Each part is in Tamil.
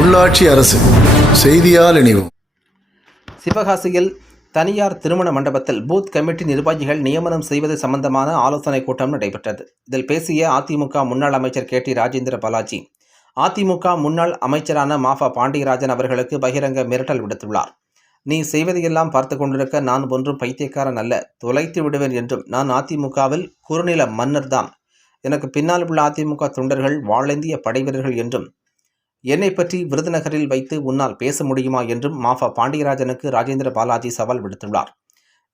உள்ளாட்சி அரசு. செய்தியால் இணைவோம். சிவகாசியில் தனியார் திருமண மண்டபத்தில் பூத் கமிட்டி நிர்வாகிகள் நியமனம் செய்வது சம்பந்தமான ஆலோசனைக் கூட்டம் நடைபெற்றது. இதில் பேசிய அதிமுக முன்னாள் அமைச்சர் கே டி ராஜேந்திர பாலாஜி அதிமுக முன்னாள் அமைச்சரான மாஃபா பாண்டியராஜன் அவர்களுக்கு பகிரங்க மிரட்டல் விடுத்துள்ளார். நீ செய்வதையெல்லாம் பார்த்து கொண்டிருக்க நான் ஒன்றும் பைத்தியக்காரன் அல்ல. தொலைத்து விடுவேன் என்றும் நான் அதிமுகவில் குறுநில மன்னர் தான். எனக்கு பின்னால் உள்ள அதிமுக தொண்டர்கள் வாழேந்திய படைவீரர்கள் என்றும் என்னை பற்றி விருதுநகரில் வைத்து உன்னால் பேச முடியுமா என்றும் மாஃபா பாண்டியராஜனுக்கு ராஜேந்திர பாலாஜி சவால் விடுத்துள்ளார்.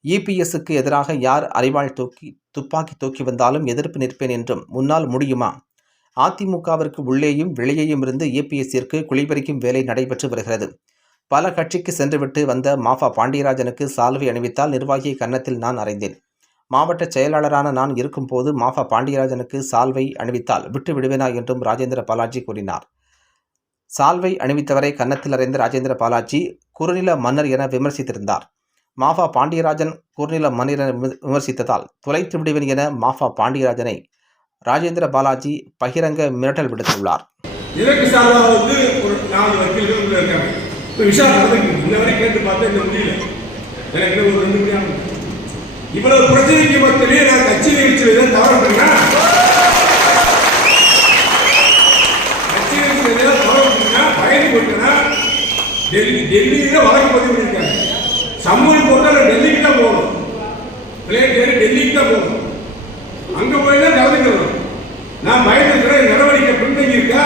இபிஎஸ்க்கு எதிராக யார் அறிவாள் தூக்கி துப்பாக்கி தூக்கி வந்தாலும் எதிர்ப்பு நிற்பேன் என்றும் முன்னால் முடியுமா? அதிமுகவிற்கு உள்ளேயும் வெளியேயும் இருந்து இபிஎஸ்சிற்கு குளிபறிக்கும் வேலை நடைபெற்று வருகிறது. பல கட்சிக்கு சென்றுவிட்டு வந்த மாஃபா பாண்டியராஜனுக்கு சால்வை அணிவித்தால் நிர்வாகி கன்னத்தில் நான் அறைந்தேன். மாவட்ட செயலாளரான நான் இருக்கும்போது மாஃபா பாண்டியராஜனுக்கு சால்வை அணிவித்தால் விட்டு விடுவேனா என்றும் ராஜேந்திர பாலாஜி கூறினார். சால்வை அணிவித்தவரை கன்னத்தில் அறைந்த ராஜேந்திர பாலாஜி குறுநில மன்னர் என விமர்சித்திருந்தார். மாஃபா பாண்டியராஜன் குறுநில மன்னர் என விமர்சித்ததால் தொலைத்து விடுவேன் என மாஃபா பாண்டியராஜனை ராஜேந்திர பாலாஜி பகிரங்க மிரட்டல் விடுத்துள்ளார். இதற்கு சார்பாக வந்து ஒரு நாலு வக்கீல்கள் உள்ள இருக்காங்க. இப்போ விசாரணை நடந்துருக்கு இன்ன வரை கேட்டு பார்த்தா இந்த முடியல. எனக்கு ஒரு ரெண்டு மணி இவ்வளவு பிரச்சனைக்கு மத்தியிலே நான் கட்சி நிகழ்ச்சியில் தவறு பண்ணா கட்சி நிகழ்ச்சியில் ஏதாவது தவறு பண்ணா பயந்து போட்டேன்னா டெல்லி டெல்லியில வழக்கு பதிவு பண்ணியிருக்காங்க சம்மன் போட்டால் டெல்லிக்கு தான் போகணும். பிளேட் ஏறி டெல்லிக்கு தான் போகணும். அங்கே போய் தான் நடந்துக்கணும். நான் பயந்துக்கிறேன் நடவடிக்கை பின்தங்கி இருக்கா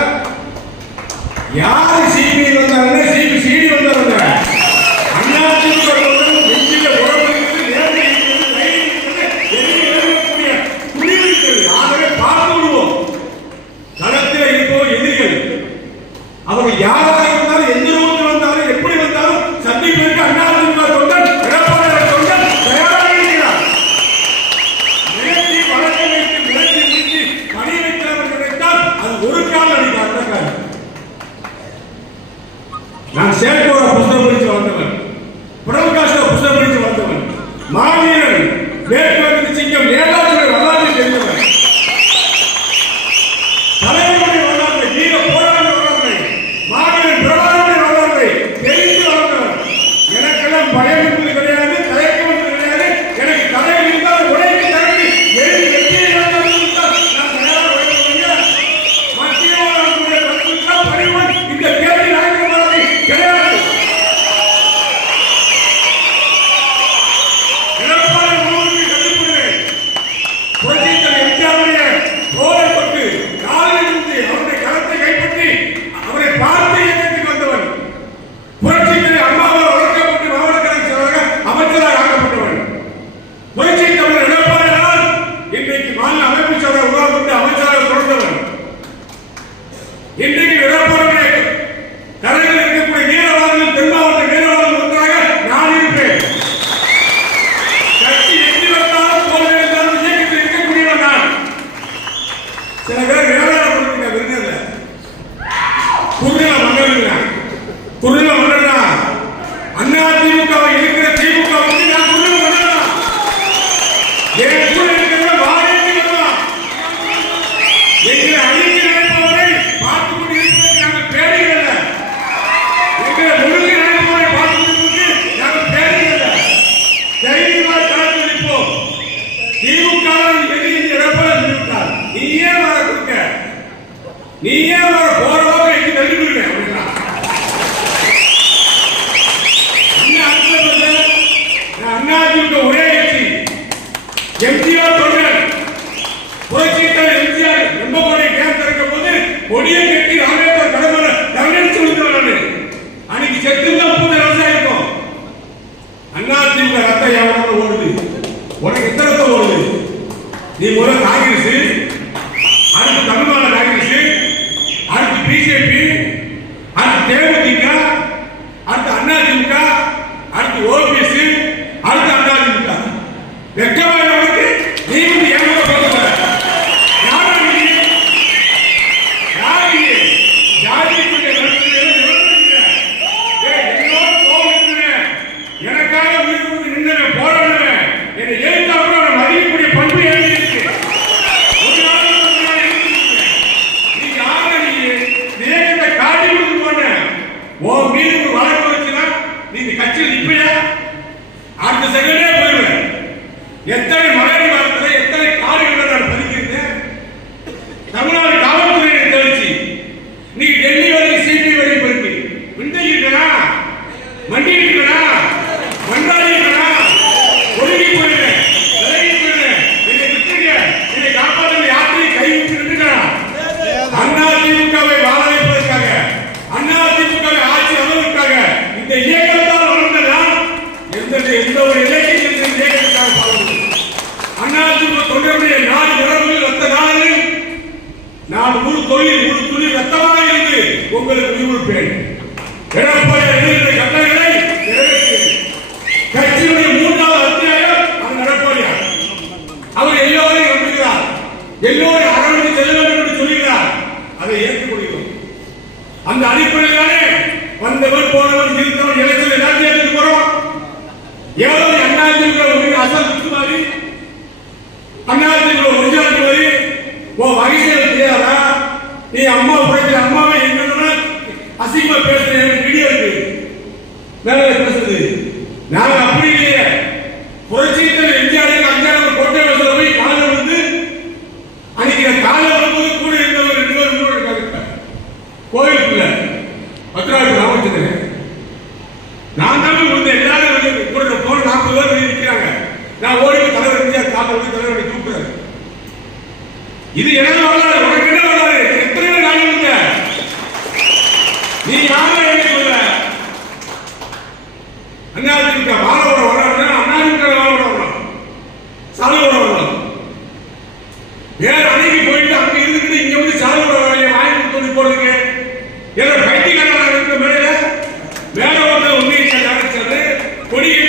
யாரு கொடியை கட்டி ராமேஸ்வர What do you?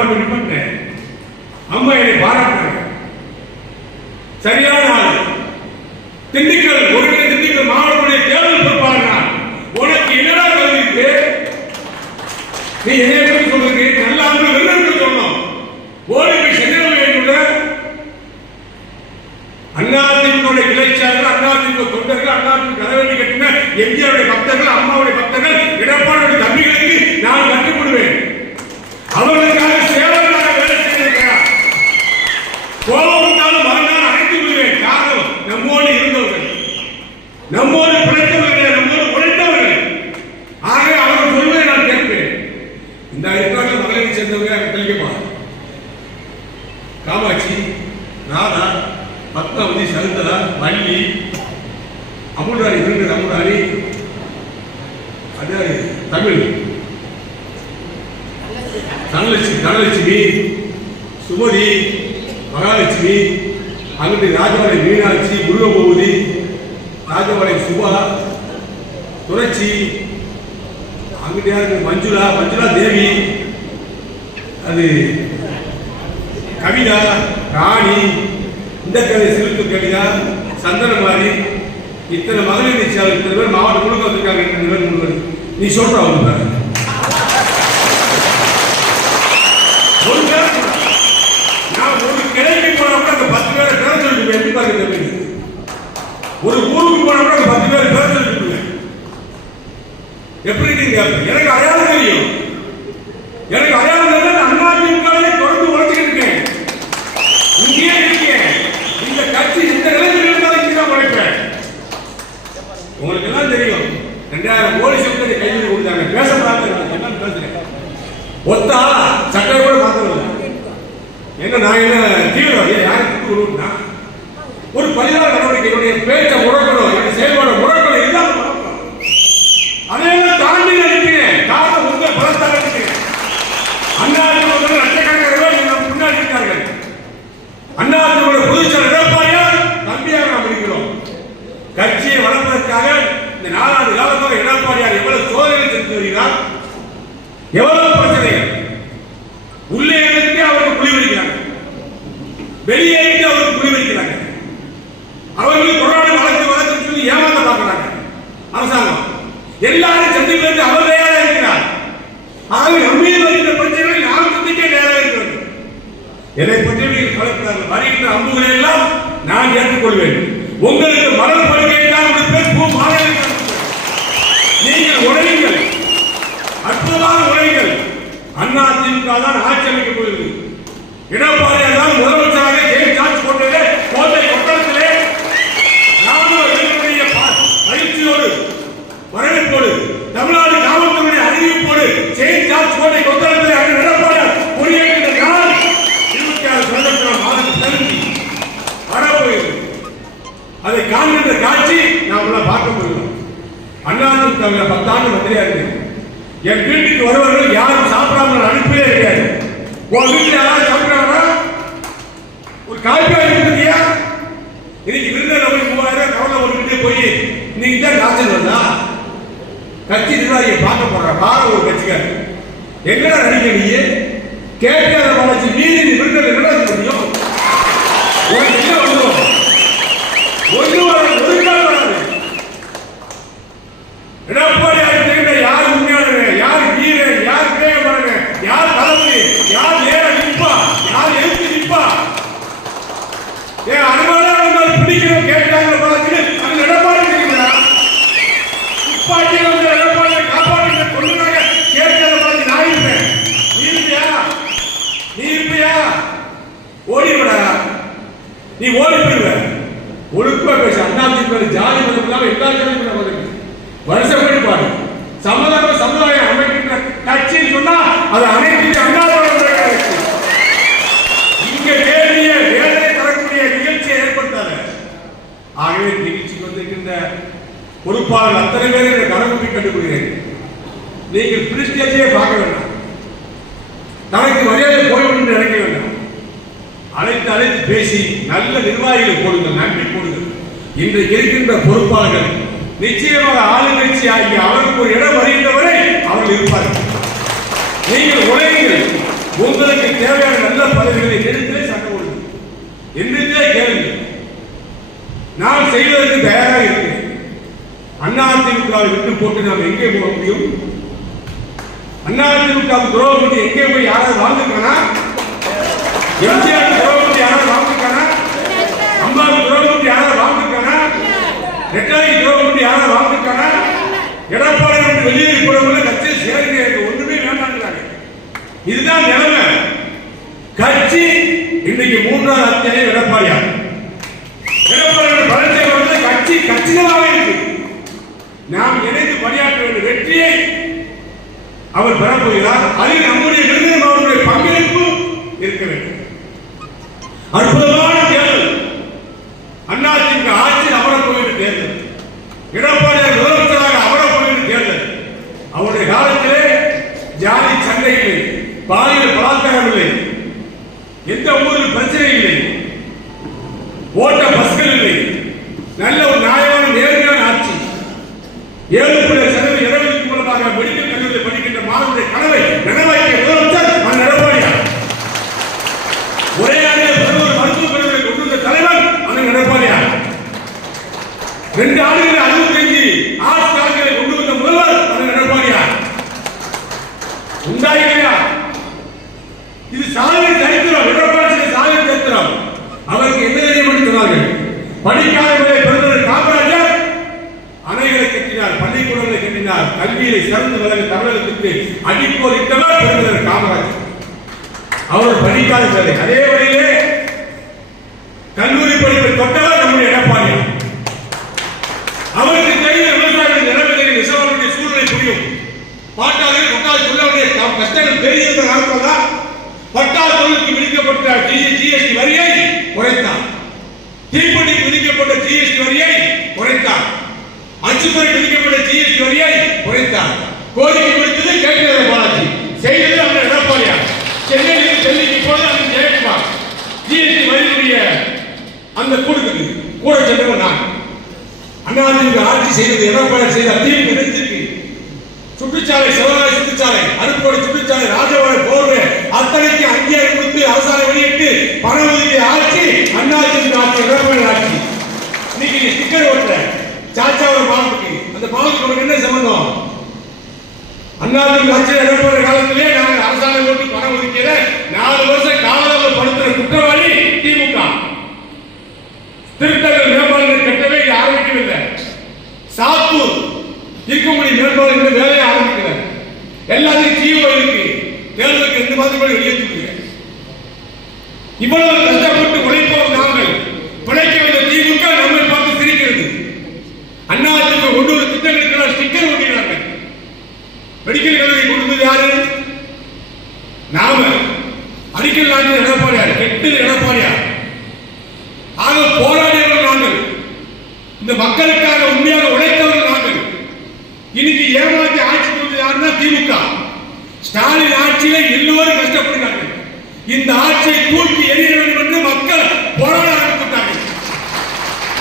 பாராட்ட வேண்டும் அம்மா என்னை பாராட்டு சரியான Number அங்கிட்ட மஞ்சுளா மஞ்சுளா தேவி. அது கவிதா ராணி. இந்த கவி சிறுத்து கவிதா சந்தனமாரி இத்தனை மகளிர் நிச்சயம் இத்தனை பேர் மாவட்டம் முழுக்க வந்திருக்காங்க இத்தனை பேர் முழுக்க நீ சொல்ற அவங்க பாருங்க நான் ஒரு கிளைக்கு போனா கூட அந்த பத்து பேரை சொல்லி எப்படி பாருங்க ஒரு ஊருக்கு போனா கூட அந்த பத்து பேர் பேர எப்படி நீங்க எனக்கு அடையாளம் தெரியும். எனக்கு அடையாளம் கட்சியை வளர்ப்பதற்காக இந்த நாலாண்டு காலமாக எடப்பாடியார் எவ்வளவு சோதனை செஞ்சு வருகிறார் எவ்வளவு பிரச்சனைகள். உள்ளே இருந்து அவருக்கு குழி வைக்கிறாங்க வெளியே இருந்து அவருக்கு குழி வைக்கிறாங்க அவர்கள் கொரோனா வளர்த்து வளர்த்து சொல்லி ஏமாத்த பார்க்கிறாங்க. அரசாங்கம். எல்லாரும் சந்திப்பதற்கு அவர் தயாராக இருக்கிறார். ஆகவே நம்மீது வருகின்ற பிரச்சனைகள் நாம் சந்திக்க நேராக இருக்கிறது. என்னை பற்றி நீங்கள் கலக்கிறார்கள் வருகின்ற அம்புகளை எல்லாம் நான் ஏற்றுக்கொள்வேன். உங்களுக்கு மலர் படுக்கையை தான் கொடுப்பேன் பூ மாலை நீங்கள் உழையுங்கள் அற்புதமான அண்ணா திமுக தான் ஆட்சி அமைக்க போகிறது எடப்பாடி தான் முதலமைச்சராக ஜெயில் சார்ஜ் போட்டதே கோட்டை கொட்டத்திலே ராணுவ வீரர்களுடைய பயிற்சியோடு வரவேற்போடு தமிழ்நாடு காவல்துறையுடைய அறிவிப்போடு ஜெயில் சார்ஜ் கோட்டை கொத்தளத்திலே அண்ணன் எடப்பாடி பொறியேற்கின்ற நாள் இருபத்தி ஆறு சுதந்திரம் மாதம் தெரிஞ்சு வரப்போகிறது அதை காண்கின்ற காட்சி நாம் பார்க்க முடியும் அண்ணா திமுக பத்தாண்டு மந்திரியா இருக்கு. என் வீட்டுக்கு வருவர்கள் யாரும் சாப்பிடாம அனுப்பவே இருக்காது. உன் வீட்டுல யாரும் சாப்பிடுறாங்களா? ஒரு காய்கறி இருக்குதியா இன்னைக்கு விருந்தில் போய் மூவாயிரம் கவலை ஒரு வீட்டுக்கு போய் இன்னைக்கு தான் காய்ச்சல் வந்தா கட்சி நிர்வாகியை பார்க்க போற பார ஒரு கட்சிக்காரர் எங்கடா நடிக்க நீ? கேட்காத வளர்ச்சி மீறி நீ விருந்தில் என்னடா செய்ய முடியும்? உனக்கு என்ன வந்துடும் ஒன்று வராது ஒரு கால் வராது எடப்பாடியார் இருக்கின்ற யார் உண்மையானவன் யார் வீரன் யார் கிரேயமானவன் யார் தலைமை யார் நேர நிற்பா யார் எழுத்து நிற்பா ஏன் அனுமதியா வந்தால் பிடிக்கணும் கேட்டாங்க பார்த்துட்டு அந்த எடப்பாடி தெரியுமா துப்பாக்கி வந்து எடப்பாடியை காப்பாற்றி கொண்டுனாங்க கேட்டதை பார்த்து நான் இருப்பேன் நீ இருப்பியா நீ இருப்பியா ஓடிவிடா நீ ஓடி போயிருவ ஒழுக்கமா பேச அண்ணா திமுக ஜாதி மதம் இல்லாம எல்லா ஜாதியும் நம்ம வருஷப்படி பாடு சமுதாய சமுதாயம் அமைக்கின்ற கட்சின்னு சொன்னா அது அனைத்து அண்ணாவோட கட்சி இங்க வேண்டிய வேலை தரக்கூடிய நிகழ்ச்சியை ஏற்படுத்தாத ஆகவே நிகழ்ச்சிக்கு வந்திருக்கின்ற பொறுப்பாளர் அத்தனை பேரை இந்த கணக்கு கண்டுபிடிக்கிறேன் நீங்கள் பிரிஸ்டேஜே பார்க்க வேண்டாம் தனக்கு மரியாதை போய்விட்டு நினைக்க வேண்டாம். அழைத்து அழைத்து பேசி நல்ல நிர்வாகிகளை போடுங்கள் நன்றி போடுங்கள். இன்றைக்கு இருக்கின்ற பொறுப்பாளர்கள் நிச்சயமாக ஆளுங்கட்சி ஆகிய அவருக்கு ஒரு இடம் வருகின்றவரை அவர்கள் இருப்பார்கள். நீங்கள் உழையுங்கள். உங்களுக்கு தேவையான நல்ல பதவிகளை எடுத்தே சட்டம் ஒழுங்கு என்றே கேளுங்கள். நான் செய்வதற்கு தயாராக இருக்கிறேன். அதிமுகவை விட்டு போட்டு நாம் எங்கே போக முடியும்? அதிமுக துரோகம் பண்ணி எங்கே போய் யாராவது வாழ்ந்துருக்கானா எம்ஜிஆர் துரோகம் பண்ணி யாராவது வாழ்ந்துருக்கானா அம்மாவுக்கு துரோகம் பண்ணி யாராவது வாழ்ந்துருக்கானா ரெட்டாரி துரோகம் பண்ணி யாராவது வாழ்ந்துருக்கானா எடப்பாடி வெளியே வெளியேறி கட்சி சேர்க்க எனக்கு ஒண்ணுமே வேண்டாங்கிறாங்க இதுதான் நிலைமை. கட்சி இன்னைக்கு மூன்றாவது அத்தியாயம் எடப்பாடியார் எடப்பாடியோட பலத்தை வந்து கட்சி கட்சிகளாக இருக்கு. நாம் இணைந்து பணியாற்ற வேண்டும் வெற்றியை அவர் பெறப்போகிறார் அதில் நம்முடைய விருந்தினர் அவருடைய பங்களிப்பு இருக்க வேண்டும். அற்புதமான தேர்தல். அதிமுக ஆட்சியில் அமரப்போகின்ற தேர்தல். எடப்பாடியார் முதலமைச்சராக அமரப்போகின்ற தேர்தல். அவருடைய காலத்திலே ஜாதி சண்டை இல்லை. பாலியல் பலாத்காரம் இல்லை. எந்த ஊரில் பிரச்சனை இல்லை. ஓட்ட பஸ்கள் இல்லை. நல்ல ஒரு நியாயமான நேர்மையான ஆட்சி. ஏழு அவர் படிக்காத அதே வழியிலே கல்லூரி படிப்பை தொட்டவர் நம்முடைய எடப்பாடி. அவருக்கு கையில் விவசாயிகள் நிலவிலே நெசவாளருடைய சூழ்நிலை பாட்டாளி பட்டாளி தொழிலாளருடைய க- கஷ்டங்கள் தெரிகின்ற நாட்கள் பட்டாள தொழிலுக்கு விதிக்கப்பட்ட ஜிஎஸ்டி வரியை குறைத்தார். தீப்பெட்டிக்கு விதிக்கப்பட்ட ஜிஎஸ்டி வரியை குறைத்தார். அச்சுத்துறை விதிக்கப்பட்ட ஜிஎஸ்டி வரியை குறைத்தார். கோரிக்கை விடுத்தது கேட்கிறது பாலாஜி செய்தது அந்த எடப்பாடியார் சென்னையில் டெல்லிக்கு போது அந்த ஜெயக்குமார் ஜிஎஸ்டி வரியுடைய அந்த கூட்டத்துக்கு கூட சென்றவன் நான். அண்ணாதிமுக ஆட்சி செய்தது எடப்பாடி செய்த தீர்ப்பு நிறுத்திருக்கு சுற்றுச்சாலை சிவகாரி சுற்றுச்சாலை அருப்போடு சுற்றுச்சாலை ராஜபாளையம் போர்வே அத்தனைக்கு அங்கீகாரம் கொடுத்து அரசாணை வெளியிட்டு பண ஒதுக்கிய ஆட்சி அண்ணாதிமுக ஆட்சி எடப்பாடி ஆட்சி. இன்னைக்கு நீ ஸ்டிக்கர் ஓட்டுற சாச்சாவரம் பாவத்துக்கு அந்த பாவத்துக்கு உனக்கு என்ன சம்பந்தம்? அண்ணாதிமுக ஆட்சி எடப்பாடி காலத்திலே நாங்கள் அரசாணை ஓட்டி பணம் ஒதுக்கியதை நான் இவ்வளவு கஷ்டப்பட்டு உழைப்போம் நாங்கள். பிழைக்க வந்த திமுக நம்மை பார்த்து சிரிக்கிறது. அண்ணா திமுக கொண்டு ஒரு திட்டம் இருக்கிறார் ஸ்டிக்கர் ஒட்டினாங்க மெடிக்கல் கல்லூரி கொடுத்தது யாரு? நாம. அடிக்கல் நாட்டு எடப்பாடியார் கெட்டு எடப்பாடியார். ஆக போராடியவர்கள் நாங்கள். இந்த மக்களுக்காக உண்மையாக உழைத்தவர்கள் நாங்கள். இன்னைக்கு ஏமாற்றி ஆட்சி கொடுத்தது யாருன்னா திமுக. ஸ்டாலின் ஆட்சியில எல்லோரும் கஷ்டப்படுகிறார்கள் இந்த ஆட்சியை தூக்கி எறிய வேண்டும் என்று மக்கள் போராட ஆரம்பித்தார்கள்.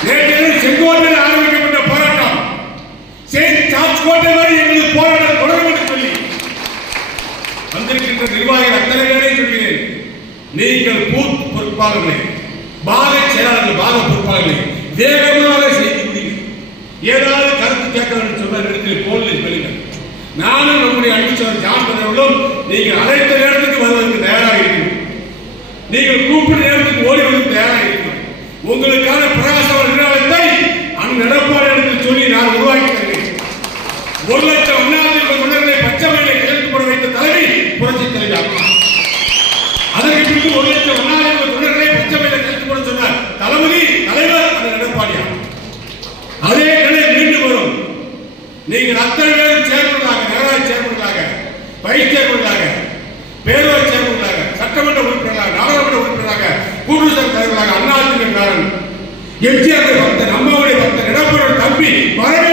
நேற்று செங்கோட்டையில் ஆரம்பிக்கப்பட்ட போராட்டம். சேன் சார்ஜ் கோட்டை வரை எங்களுக்கு போராட்டம் தொடரும் என்று சொல்லி. வந்திருக்கின்ற நிர்வாகிகள் அத்தனை பேரை சொல்கிறேன். நீங்கள் பூத் பொறுப்பாளர்களே பாக செயலாளர்கள் பாக பொறுப்பாளர்களே வேகமாக செய்து முடியுங்கள் ஏதாவது கருத்து கேட்க வேண்டும் சொன்ன இடத்தில் போனில் பெறுங்கள் நானும் நம்முடைய அன்புச்சவர் ஜான்பதர்களும் நீங்கள் அழைத்த நேரத்துக்கு வருவதற்கு தயாராக இருக்கிறோம். நீங்கள் கூப்பிடும் நேரத்துக்கு ஓடி வந்து தயாராக உங்களுக்கான பிரகாசம் நிர்வாகத்தை அண்ணன் எடப்பாடி இடத்தில் சொல்லி நான் உருவாக்கி தருகிறேன் ஒரு லட்சம் உண்ணாதிமுக உணர்வை பச்சை மேலே கையெழுத்து போட வைத்த தலைமை புரட்சி தலைவி அதற்கு பிறகு ஒரு லட்சம் எம்ஜிஆர் பக்தன் அம்மாவுடைய பக்தன் எடப்பாடி தம்பி வர